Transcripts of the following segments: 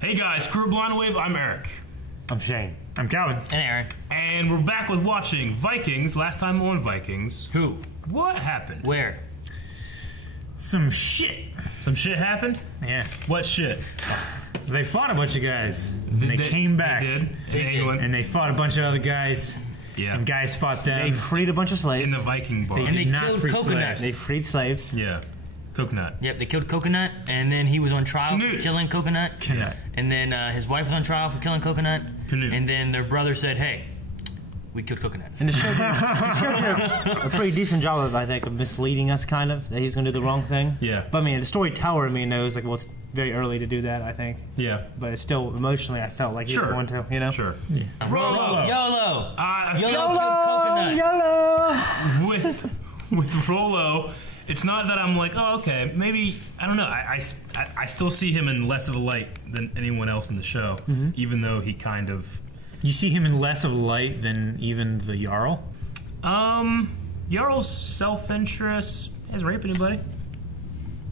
Hey guys, Crew Blind Wave, I'm Eric. I'm Shane. I'm Calvin. And Aaron. And we're back with watching Vikings. Last time on Vikings. Who? What happened? Where? Some shit. Some shit happened? Yeah. What shit? They fought a bunch of guys. And they came back. They did. In England. And they fought a bunch of other guys. Yeah. And guys fought them. They freed a bunch of slaves. In the Viking bar. And they not killed free Coconut. slaves. They freed slaves. Yeah. Coconut. Yep, they killed Coconut, and then he was on trial Canute. for killing Coconut. Canute. And then his wife was on trial for killing Coconut. Canute. And then their brother said, hey, we killed Coconut. And the show did a pretty decent job of, I think, of misleading us, kind of, that he was going to do the wrong thing. Yeah. But I mean, the storyteller in me knows, like, well, it's very early to do that, I think. Yeah. But it's still, emotionally, I felt like he was going to, you know? Sure. Yeah. Rolo. YOLO! I YOLO killed Coconut. with Rolo, it's not that I'm like, oh, okay, maybe, I don't know. I still see him in less of a light than anyone else in the show, even though he kind of... You see him in less of a light than even the Jarl? Jarl's self-interest. He hasn't raped anybody.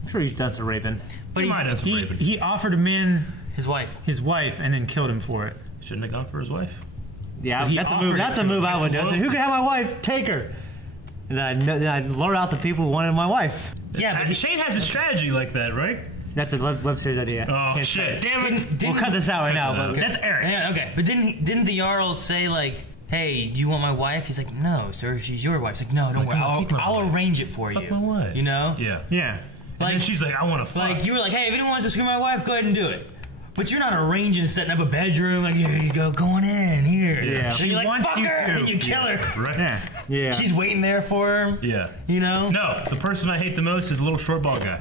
I'm sure he's done some raping. But He might have some raping. He offered him in his wife. his wife and then killed him for it. Shouldn't have gone for his wife. Yeah, But he that's a offered move. it That's a to move I kiss would do. the So loaf. who can have my wife? Take her. And then I lure out the people who wanted my wife. Yeah, but Shane has a strategy like that, right? That's a web series idea. Oh, Can't say shit. it. Damn it. We'll cut this out right now. But That's Eric. Yeah, okay. But didn't the Jarl say, like, hey, do you want my wife? He's like, no, sir, she's your wife. He's like, no, don't worry. come on, keep my I'll wife. arrange it for Fuck you. my wife. You know? Yeah. Yeah. And then she's like, I want to fuck. Like, you were like, hey, if anyone wants to screw my wife, go ahead and do it. But you're not arranging setting up a bedroom, like, here you go, going in, here. Yeah. And She you're like, wants fuck you her, to. and you kill her. Right? Yeah. yeah. She's waiting there for him, Yeah. you know? No, the person I hate the most is the little short bald guy.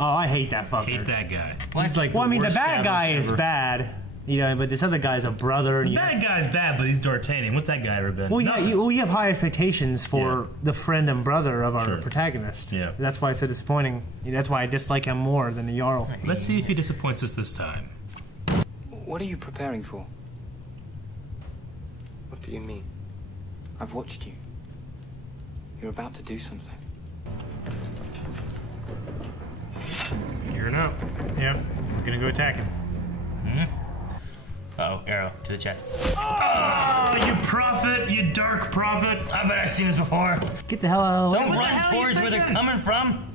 Oh, I hate that fucker. Hate that guy. What? He's like Well, I mean, the worst bad guy Davos is ever. bad, you know, but this other guy's a brother. And The bad guy's bad, but he's D'Artagnan. What's that guy ever been? well, yeah, Nothing. we have high expectations for the friend and brother of our Sure. protagonist. Yeah. That's why it's so disappointing. That's why I dislike him more than the Jarl. Let's see if he disappoints us this time. What are you preparing for? What do you mean? I've watched you. You're about to do something. Gearing up. Yep. We're gonna go attack him. Uh-oh, arrow to the chest. Oh, you prophet, you dark prophet. I bet I've seen this before. Get the hell out of the way. Don't the run hell are you towards where they're thinking? coming from.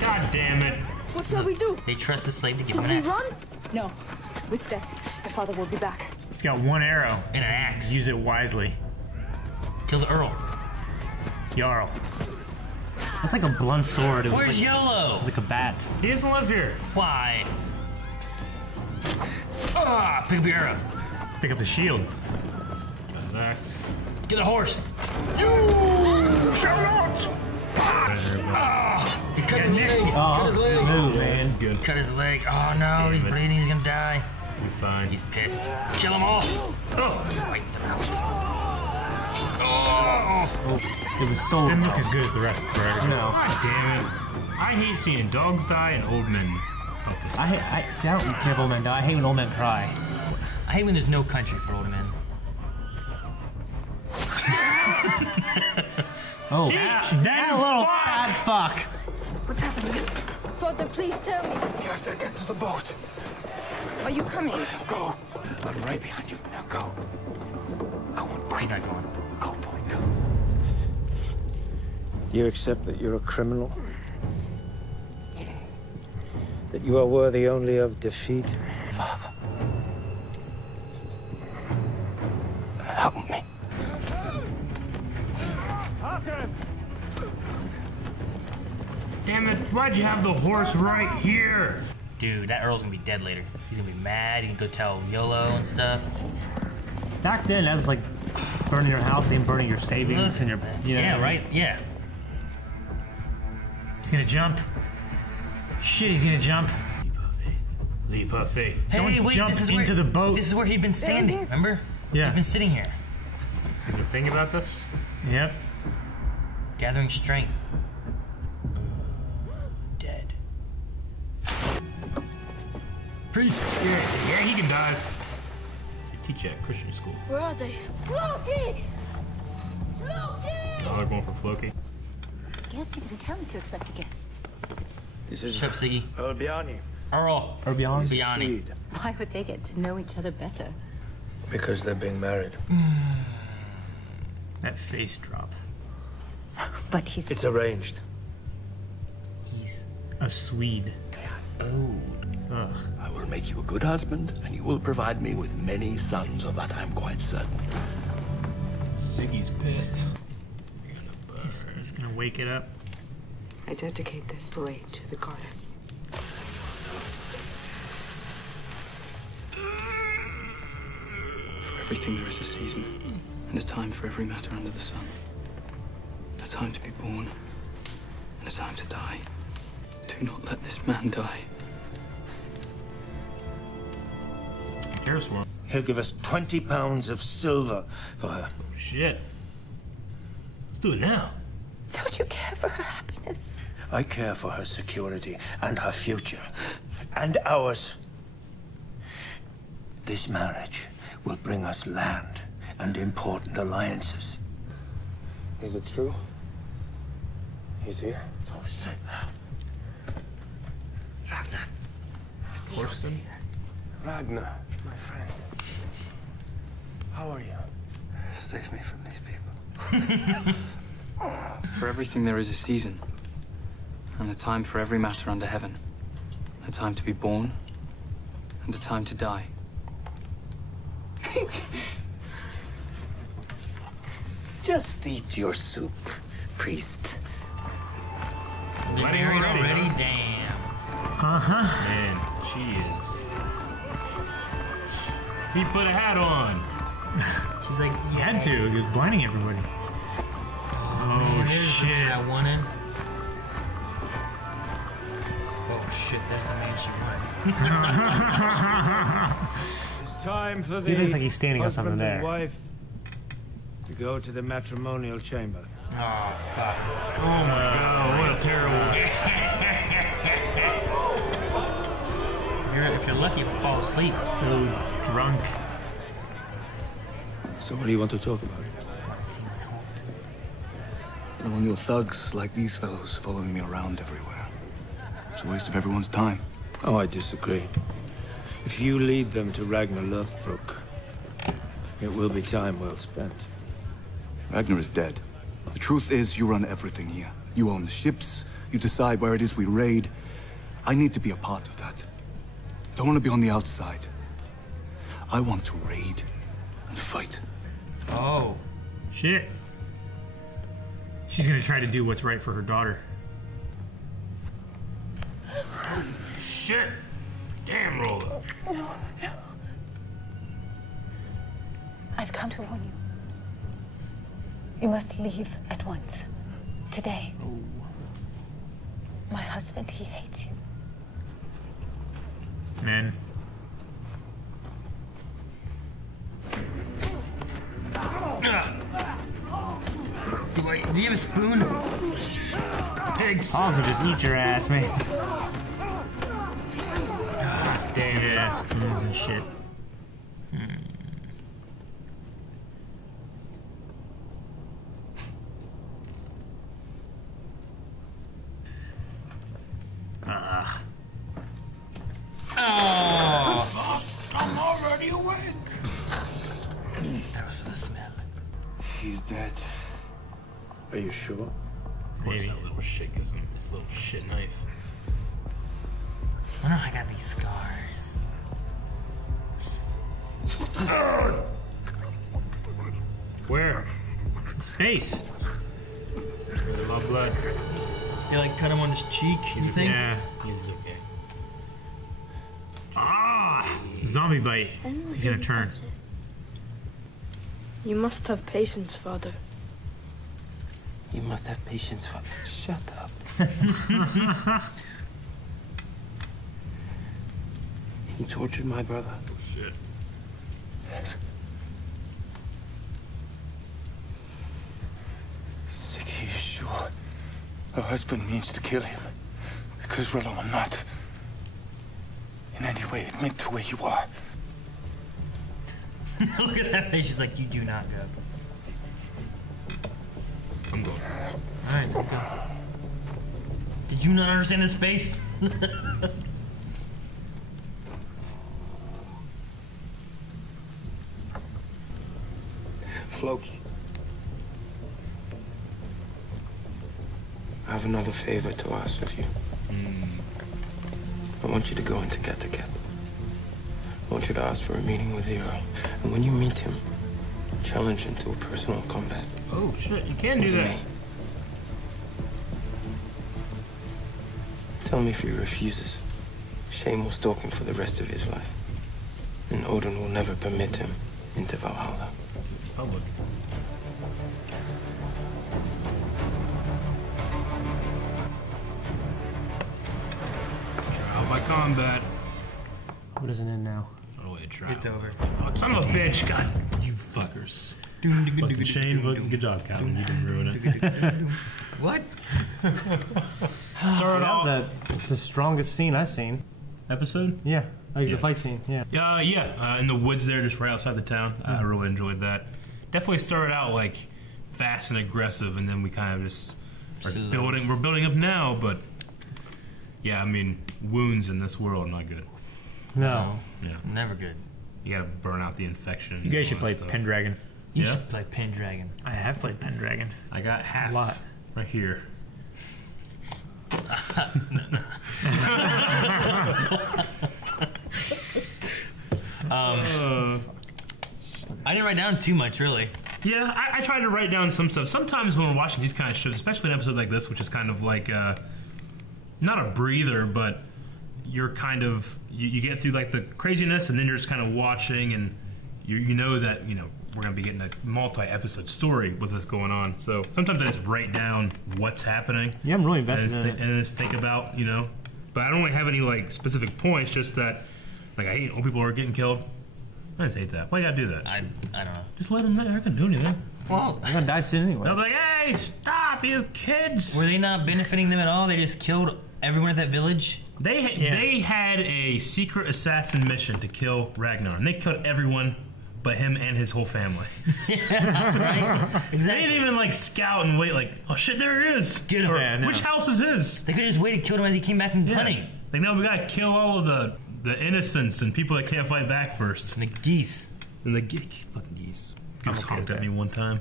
God damn it. What shall we do? They trust the slave to give Should them we an axe. run? No, we stay. Your father will be back. He's got one arrow. And an axe. Use it wisely. Kill the Earl. Jarl. It's like a blunt sword. It was Where's like, YOLO? like a bat. He doesn't live here. Why? Ah, pick up your arrow. Pick up the shield. Got his axe. Get the horse. You shall not Ah, he cut his leg. Oh, good move, man. Good. Cut his leg. Oh no, he's Damn it. bleeding. He's gonna die. You're fine. He's pissed. Kill them all. Oh, wipe them out. Oh. It was so. Didn't look as good as the rest of the Predator. No. God damn it. I hate seeing dogs die and old men. fuck this. See, I don't care if old men die. I hate when old men cry. I hate when there's no country for old men. Oh, That little fat fuck. What's happening? Father, please tell me. You have to get to the boat. Are you coming? Go. I'm right behind you. Now go. Go on, He's quick. not going. Go, boy, go. You accept that you're a criminal? That you are worthy only of defeat? Father. Help me. Damn it, why'd you have the horse right here? Dude, that Earl's gonna be dead later. He's gonna be mad. He can go tell YOLO and stuff. Back then, that was like burning your house and burning your savings and your. You know, Yeah, right? Yeah. He's gonna jump. Shit, he's gonna jump. Leap of faith. Hey, Don't wait, jump this is into where, the boat. This is where he'd been standing, is. remember? Yeah. He'd been sitting here, Is there a thing about this? Yep. gathering strength. Dead. Priest. Yeah, he can dive. They teach you at Christian school. Where are they? Floki! Floki! Oh, they're going for Floki. Guess you didn't tell me to expect a guest. This is Shut up, Siggy. Earl Bjarni. Earl. Bjarni. Bjarni. Swede. Why would they get to know each other better? Because they're being married. That face drop. But he's... It's arranged. He's a Swede. Ugh. I will make you a good husband, and you will provide me with many sons, of that I'm quite certain. Ziggy's pissed. He's gonna wake it up. I dedicate this blade to the goddess. For everything there is a season, and a time for every matter under the sun. A time to be born, and a time to die. Do not let this man die. Cares for him. He'll give us 20 pounds of silver for her. Shit. Let's do it now. Don't you care for her happiness? I care for her security and her future. And ours. This marriage will bring us land and important alliances. Is it true? He's here? Ragnar. Thorsten? Ragnar, my friend. How are you? Save me from these people. For everything there is a season, and a time for every matter under heaven. A time to be born, and a time to die. Just eat your soup, priest. They're married already? Damn. Man, she is. He put a hat on. She's like, He had to. He was blinding everybody. Oh, here's the shit. one I wanted. Oh shit, that means she won. It's time for the He looks like he's standing on something husband and there. wife to go to the matrimonial chamber. Oh fuck. Oh my god, what a terrible. If you're lucky, you'll fall asleep. So drunk. So what do you want to talk about? No one knew thugs like these fellows following me around everywhere. It's a waste of everyone's time. Oh, I disagree. If you lead them to Ragnar Lothbrok, it will be time well spent. Ragnar is dead. The truth is, you run everything here. You own the ships. You decide where it is we raid. I need to be a part of that. Don't want to be on the outside. I want to raid and fight. Oh. Shit. She's gonna try to do what's right for her daughter. Shit. Damn, Rolla. No. I've come to warn you. You must leave at once. Today. My husband, he hates you. Men. Do you have a spoon? Pigs. Also, just eat your ass, man. Damn it. Spoons and shit. Oh. I'm already awake. That was for the smell. He's dead. Are you sure? Of course, that little shit gives him his little shit knife. Oh no, I got these scars. Where? His face. A lot of blood. They like cut him on his cheek, you think? Yeah. He was okay. Ah! Zombie bite. He's gonna turn. You must have patience, Father. You must have patience, Father. Shut up. He tortured my brother. Oh, shit. Yes. Siggy is sure her husband means to kill him. Because Rollo will not in any way admit to where you are. Look at that face. She's like, you do not go. I'm going. Alright, go. Did you not understand his face? Floki, I have another favor to ask of you. I want you to go into Keteket. I want you to ask for a meeting with the Earl. And when you meet him, challenge him to a personal combat. Oh, shit. You can do that. Me. Tell me if he refuses. Shame will stalk him for the rest of his life. And Odin will never permit him into Valhalla. Public. Trial by combat. What is it in now? Oh, wait, trial. It's over. Oh, son of a bitch. God, you fuckers. Fucking Shane, good job, Calvin. You didn't ruin it. What? It's the strongest scene I've seen. Episode? Yeah. Like the fight scene, yeah. In the woods there, just right outside the town. I really enjoyed that. Definitely started out like fast and aggressive, and then we kind of just are building. We're building up now, but yeah, I mean, wounds in this world are not good. No. Yeah. Never good. You gotta burn out the infection. You guys should and all play that stuff. Pendragon. You should play Pendragon. I have played Pendragon. I got half A lot. right here. I didn't write down too much, really. Yeah, I tried to write down some stuff. Sometimes when we're watching these kind of shows, especially an episode like this, which is kind of like not a breather, but you're kind of you get through like the craziness, and then you're just kind of watching, and you know that we're gonna be getting a multi-episode story with this going on. So sometimes I just write down what's happening. Yeah, I'm really invested in it. And just think about but I don't really have any like specific points. Just that like I hate old people who are getting killed. I just hate that. Why you gotta do that? I don't know. Just let them. They're not gonna do anything. Well, they're gonna die soon anyway. They'll be like, "Hey, stop, you kids!" Were they not benefiting them at all? They just killed everyone at that village. They had a secret assassin mission to kill Ragnar, and they killed everyone but him and his whole family. Right? Exactly. They didn't even like scout and wait. Like, oh shit, there he is. Get him. Or, which house is his? They could have just waited, killed him as he came back from hunting. Like, no, we gotta kill all of the innocents and people that can't fight back first. And the geese. And the fucking geese. Goose honked at me one time.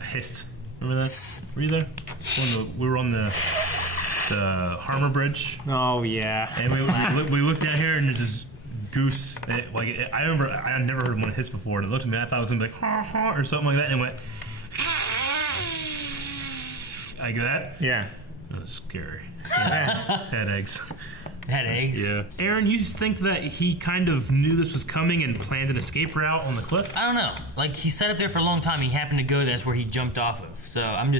I hissed. Remember that? Were you there? We were on the Harmer Bridge. Oh yeah. And we looked down here and there's this goose. I remember I never heard one hiss before. And it looked at me. I thought it was gonna be like ha ha or something like that. And it went like that. Yeah. That was scary. Had eggs. Had eggs? Yeah. Aaron, you think that he kind of knew this was coming and planned an escape route on the cliff? I don't know. Like, he sat up there for a long time. He happened to go, that's where he jumped off of. So I'm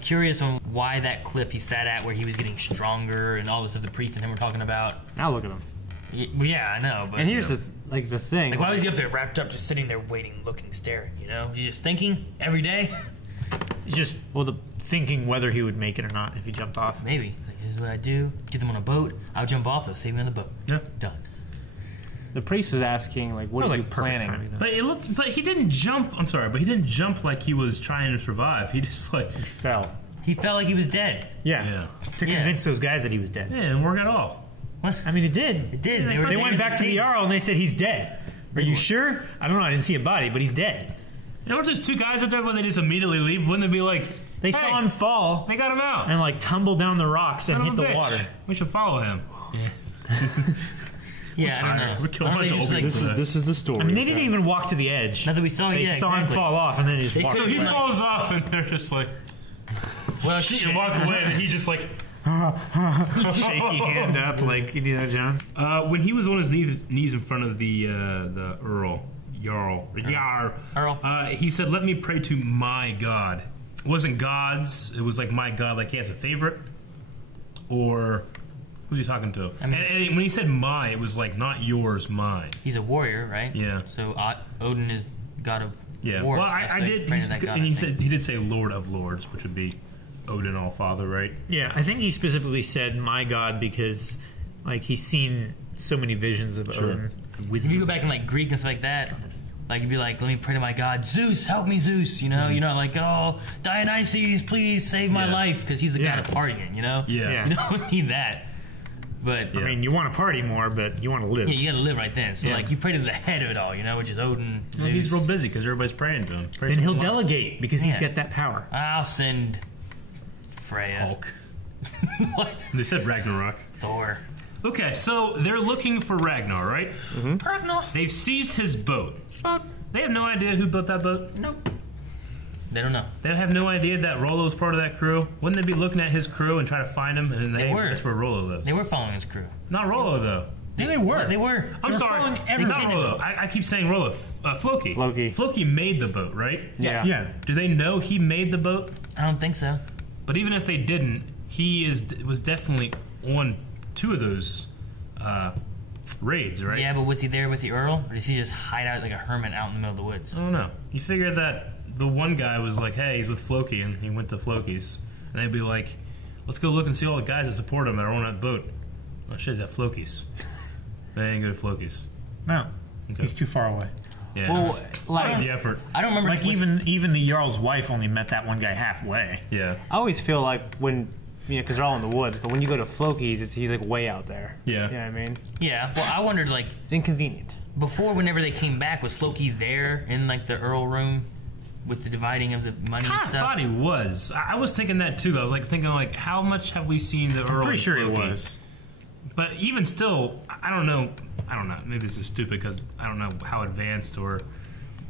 curious on why that cliff he sat at, where he was getting stronger and all this stuff the priest and him were talking about. Now look at him. Yeah, I know. But and here's the thing. Like, why was he up there wrapped up, just sitting there waiting, looking, staring, He's just thinking every day? He's just thinking whether he would make it or not if he jumped off. Maybe. Like, here's what I do. Get them on a boat. I'll jump off. They'll save me on the boat. Yeah. Done. The priest was asking, like, what are you planning? Timing, but he didn't jump. I'm sorry, but he didn't jump like he was trying to survive. He just he fell. He felt like he was dead. Yeah. To convince those guys that he was dead. Yeah, it didn't work at all. What? I mean, it did. It did. They went back to the Jarl and they said he's dead. Are you sure? I don't know. I didn't see a body, but he's dead. Weren't there two guys out there when they just immediately leave? Wouldn't it be like they saw him fall? They got him out and like tumble down the rocks and hit the water. We should follow him. Yeah, I don't know. We killed a bunch of old people. This is the story. I mean, they didn't even walk to the edge. Not that we saw. They saw him fall off and then just walked. So he falls off and they're just like, well, and walk away, and he just like shaky hand up like Indiana Jones. When he was on his knees in front of the Jarl, he said, "Let me pray to my God." It wasn't God's. It was like my God, like he has a favorite, or who's he talking to? I mean, and when he said "my," it was like not yours, mine. He's a warrior, right? Yeah. So Odin is God of war. War. Well, I did. He did say Lord of Lords, which would be Odin, all Father, right? Yeah, I think he specifically said "my God" because, like, he's seen so many visions of Odin. If you go back in like Greek and stuff like that, Like, you'd be like, let me pray to my God, Zeus, help me, Zeus, you know? You're not like, oh, Dionysus, please save my life, because he's the god of partying, you know? Yeah. You don't need that. But I mean, you want to party more, but you want to live. yeah, you gotta live right then. So, like, you pray to the head of it all, you know, which is Odin, Zeus. Well, he's real busy because everybody's praying to him. Then he'll delegate because he's got that power. I'll send Freya. Hulk. What? They said Ragnarok. Thor. Okay, so they're looking for Ragnar, right? Ragnar. They've seized his boat. They have no idea who built that boat? Nope. They don't know. They have no idea that Rollo was part of that crew? Wouldn't they be looking at his crew and trying to find him? And They were. That's where Rollo lives. They were following his crew. Not Rollo, though. Yeah, they were. They were. I'm They were sorry. following everything. Not Rollo. I keep saying Rollo. Floki. Floki made the boat, right? Yes. Yeah. Do they know he made the boat? I don't think so. But even if they didn't, he was definitely on 2 of those raids, right? Yeah, but was he there with the Earl? Or does he just hide out like a hermit out in the middle of the woods? I don't know. You figure that the one guy was like, hey, he's with Floki, and he went to Floki's. And they'd be like, let's go look and see all the guys that support him that are on that boat. Oh, shit, that's Floki's. They ain't go to Floki's. No. Okay. He's too far away. Yeah. Well, like the effort. I don't remember. Like even the Jarl's wife only met that one guy halfway. Yeah. I always feel like when, because they're all in the woods, but when you go to Floki's, he's like way out there. Yeah. You know what I mean? Yeah. Well, I wondered, like, it's inconvenient. Before, whenever they came back, was Floki there in like the Earl room with the dividing of the money and I stuff? thought he was. I was thinking that too. I was like thinking like, how much have we seen the Earl? I'm pretty sure he Floki? was. But even still, I don't know. Maybe this is stupid because I don't know how advanced or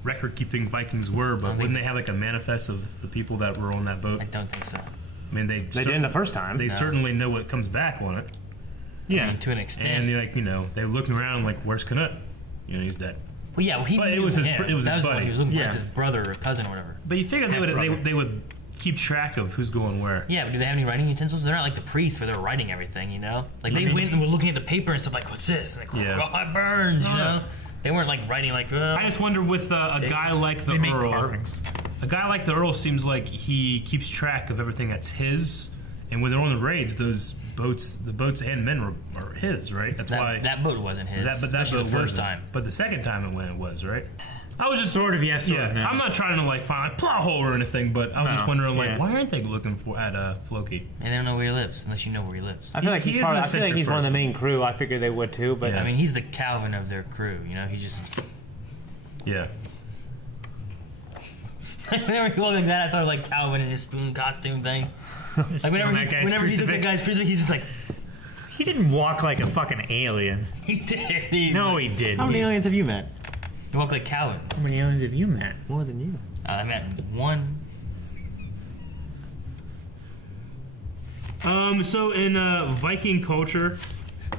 record-keeping Vikings were. But wouldn't they have like a manifest of the people that were on that boat? I don't think so. I mean, they didn't the first time. They certainly know what comes back on it. Yeah, I mean, to an extent. And like they're looking around like, where's Canute? He's dead. Well, yeah, but it was his. him. It was that his was buddy. He was looking for his brother or cousin or whatever. But you figure they would keep track of who's going where. Yeah, but do they have any writing utensils? They're not like the priests where they're writing everything, you know? Like, they went and were looking at the paper and stuff like, what's this? And like, oh, it burns, you know? They weren't like writing like, I just wonder with a guy like the Earl. A guy like the Earl seems like he keeps track of everything that's his. And when they're on the raids, the boats and men are his, right? That's why that boat wasn't his. But that's the first time. But the second time it was, right? I was just sort of yes, sort of no. I'm not trying to like find a plot hole or anything, but I was just wondering like, why aren't they looking at Floki? And they don't know where he lives unless you know where he lives. I feel like he's one of the main crew. I figured they would too, but I mean, he's the Calvin of their crew. You know, he just Whenever he looked like that, I thought of like Calvin in his spoon costume thing. Like whenever he took that guy's crucifix, he's just like. He didn't walk like a fucking alien. He did. No, he didn't. How many aliens have you met? You walk like Calvin. How many aliens have you met? More than you. I met one. So in Viking culture,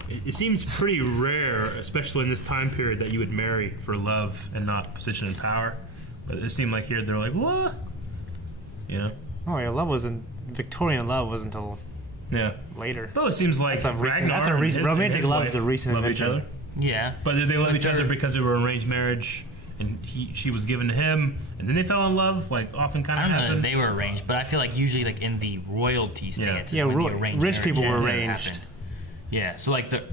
it seems pretty rare, especially in this time period, that you would marry for love and not position and power. But it seemed like here they're like, what? You know? Oh, yeah, Victorian love wasn't until later. Though it seems like romantic love is a recent invention. Yeah, but they love each other because they were arranged marriage, and she was given to him, and then they fell in love. Like often kind of I don't happened. know. They were arranged, but I feel like usually like in the royalty stance, rich people were arranged. Yeah, so like the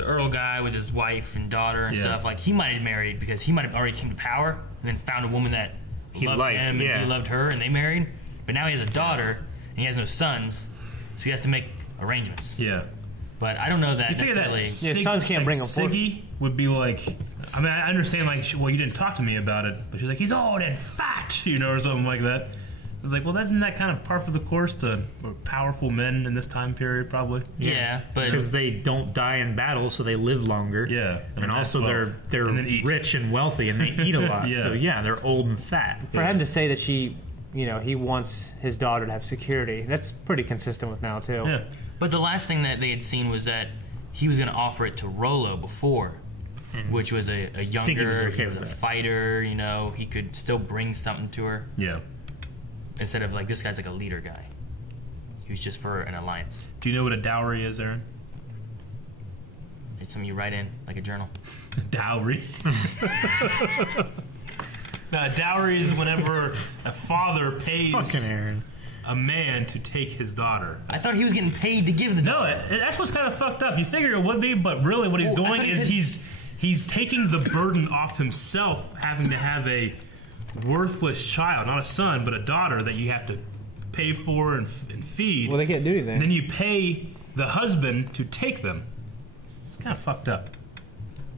Earl guy with his wife and daughter and stuff, like he might have married because he might have already came to power and then found a woman that loved him and he loved her and they married. But now he has a daughter and he has no sons, so he has to make arrangements. Yeah. But I don't know that necessarily. sons can't bring them forward. Siggy would be like, I mean, I understand, like, well, you didn't talk to me about it, but she's like, he's old and fat, or something like that. It's like, well, isn't that kind of par for the course to powerful men in this time period, probably? Yeah, but because they don't die in battle, so they live longer. Yeah, and also they're rich and wealthy, and they eat a lot. So yeah, they're old and fat. For him to say that he wants his daughter to have security, that's pretty consistent with now too. Yeah. But the last thing that they had seen was that he was going to offer it to Rollo before, which was a younger, he was a fighter, he could still bring something to her. Yeah. Instead of like, this guy's like a leader guy. He was just for an alliance. Do you know what a dowry is, Aaron? It's something you write in, like a journal. Dowry? Now, a dowry is whenever a father pays a man to take his daughter. I thought he was getting paid to give the daughter. No, that's what's kind of fucked up. You figure it would be, but really what he's doing is he's taking the burden off himself, having to have a worthless child, not a son, but a daughter that you have to pay for and feed. Well, they can't do anything. And then you pay the husband to take them. It's kind of fucked up.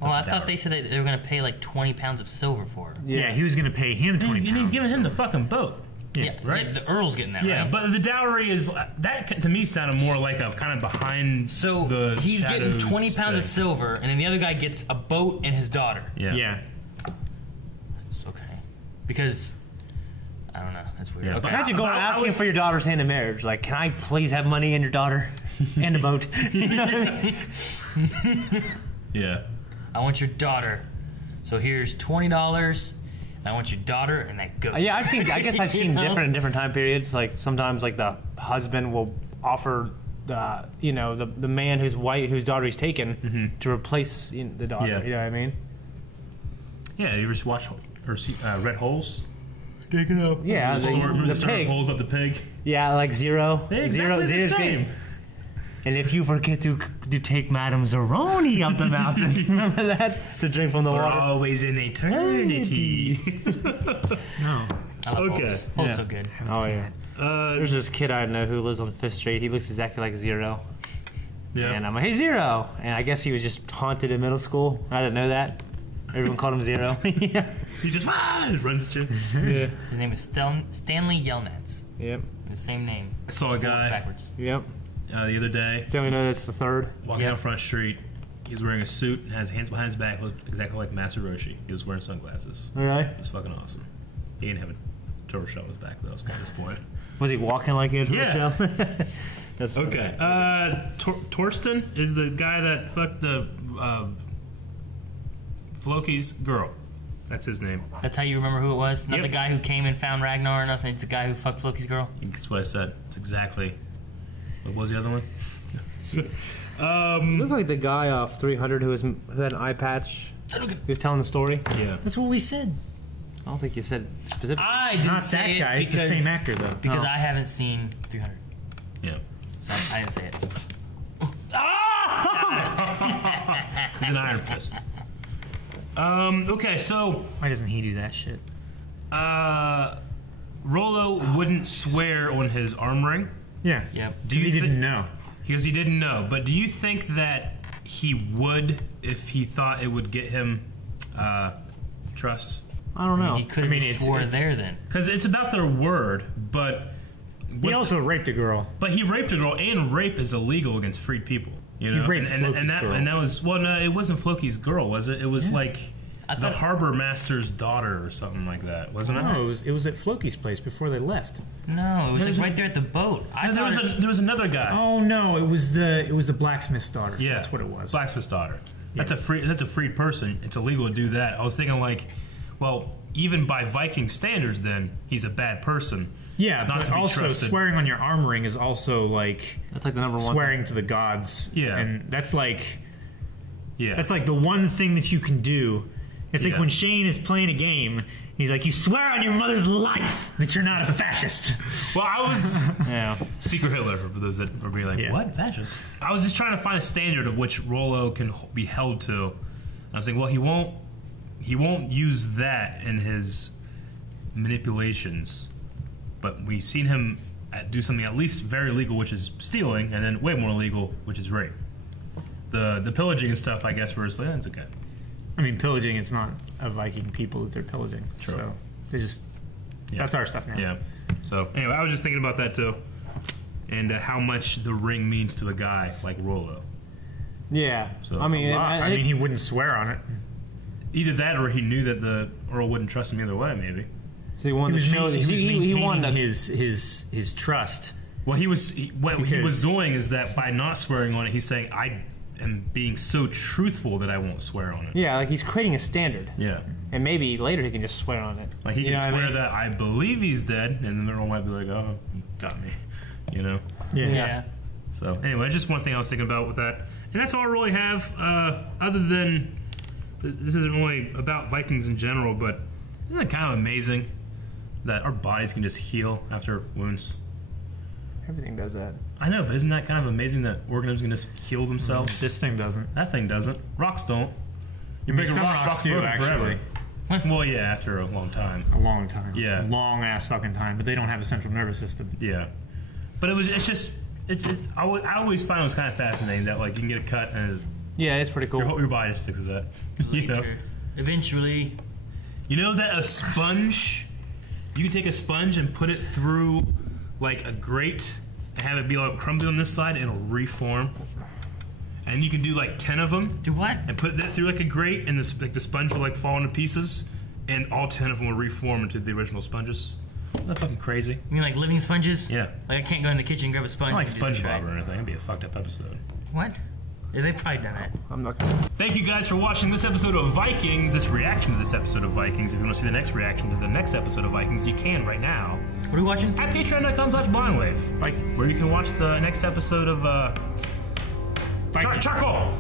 Well, I thought they said that they were going to pay like 20 pounds of silver for her. Yeah, he was going to pay him 20 pounds. And he's giving him the fucking boat. Yeah, right? The Earl's getting that, yeah, right? but the dowry is... That, to me, sounded more like a kind of behind so the he's getting 20 pounds thing. of silver, and then the other guy gets a boat and his daughter. Yeah. It's okay. Because... I don't know. That's weird. Yeah. Okay. Imagine going asking for your daughter's hand in marriage. Like, can I please have money and your daughter and a boat? You know what I mean? Yeah. I want your daughter. So here's $20. I want your daughter and that goat. Yeah, I guess I've seen different time periods. Like sometimes, like the husband will offer, the man whose daughter he's taken to replace the daughter. Yeah. You know what I mean? Yeah, you ever watch or see Red Holes? Take it up. Yeah, the pig. Holes about the pig. Yeah, like Zero. They're Zero. exactly the Zero's same. pig. And if you forget to take Madame Zeroni up the mountain, remember that? To drink from the We're water. always in eternity. No. I love Okay. Holes. Holes so good. Oh, yeah. There's this kid I know who lives on 5th Street. He looks exactly like Zero. Yeah. And I'm like, hey, Zero. And I guess he was just haunted in middle school. I didn't know that. Everyone called him Zero. Yeah. He just runs at you. Yeah. His name is Stanley Yelnats. Yep. The same name. I saw a guy backwards. Yep. The other day. Still know that's the third. Walking down Front Street. He was wearing a suit and has hands behind his back, looked exactly like Master Roshi. He was wearing sunglasses. Really? It was fucking awesome. He didn't have a turtle shell on his back, though. I was kind of disappointed. Was he walking like it? Yeah. That's funny. Okay. Torsten is the guy that fucked the Floki's girl. That's his name. That's how you remember who it was? Not Yep. the guy who came and found Ragnar or nothing. It's the guy who fucked Floki's girl? That's what I said. It's exactly... What was the other one? Looked like the guy off 300 who had an eye patch. He was telling the story. Yeah. That's what we said. I don't think you said specifically. I didn't Not say that it guy. It's the because, same actor, though. because I haven't seen 300. Yeah. So I didn't say it. He's an Iron Fist. Okay, so... Why doesn't he do that shit? Rollo wouldn't swear on his arm ring. Yeah. Yep. He didn't know. Because he didn't know. But do you think that he would if he thought it would get him trust? I don't know. He could have swore there then. Because it's about their word, but... He also raped a girl. But he raped a girl, and rape is illegal against freed people. You know? He raped Floki's girl. And that was... Well, no, it wasn't Floki's girl, was it? It was like... The harbor master's daughter or something like that, wasn't it? No, it was at Floki's place before they left. No, it was like right there at the boat. There was another guy. Oh no, it was the blacksmith's daughter. Yeah, that's what it was. Blacksmith's daughter. That's a freed person. It's illegal to do that. I was thinking like, well, even by Viking standards, then he's a bad person. Yeah, not but to be also trusted. swearing on your arm ring is also like that's like the number one swearing to the gods. Yeah, and that's like the one thing that you can do. It's like Yeah. when Shane is playing a game, he's like, "You swear on your mother's life that you're not a fascist." Well, I was yeah. Secret Hitler for those that were being like, what fascist? I was just trying to find a standard of which Rollo can be held to. And I was thinking, well, he won't use that in his manipulations, but we've seen him do something at least very illegal, which is stealing, and then way more illegal, which is rape. The pillaging and stuff, I guess, where it's like, it's okay. I mean, pillaging, it's not a Viking people that they're pillaging. True. So they just that's our stuff now. Yeah. So anyway, I was just thinking about that too, and how much the ring means to a guy like Rollo. Yeah. So I mean, I mean, he wouldn't swear on it. Either that, or he knew that the Earl wouldn't trust him either way. Maybe. So he wanted to show that he wanted his trust. What he was doing is that by not swearing on it, he's saying, I am being so truthful that I won't swear on it. Yeah, like he's creating a standard. Yeah. And maybe later he can just swear on it. Like he can swear that I believe he's dead, and then the Earl might be like, oh, you got me. You know? Yeah. So anyway, just one thing I was thinking about with that. And that's all I really have, other than, this isn't really about Vikings in general, but isn't it kind of amazing that our bodies can just heal after wounds? Everything does that. I know, but isn't that kind of amazing that organisms can just heal themselves? This thing doesn't. That thing doesn't. Rocks don't. You're making rocks too, actually. Well, yeah, after a long time. A long time. Yeah. A long ass fucking time. But they don't have a central nervous system. Yeah. But I always find it was kind of fascinating that like you can get a cut and it's pretty cool. Your body just fixes that. You know? Eventually. You know that a sponge, you can take a sponge and put it through like a grate and have it be like crumbly on this side and it'll reform. And you can do like 10 of them. Do what? And put that through like a grate and the sponge will like fall into pieces and all 10 of them will reform into the original sponges. Isn't that fucking crazy? You mean like living sponges? Yeah. Like I can't go in the kitchen and grab a sponge. Not like and SpongeBob or anything. It'd be a fucked up episode. What? Yeah, they've probably done that. I'm not gonna. Thank you guys for watching this episode of Vikings, this reaction to this episode of Vikings. If you want to see the next reaction to the next episode of Vikings, you can right now. What are we watching? At patreon.com/blindwave. Vikings. Where you can watch the next episode of Charcoal!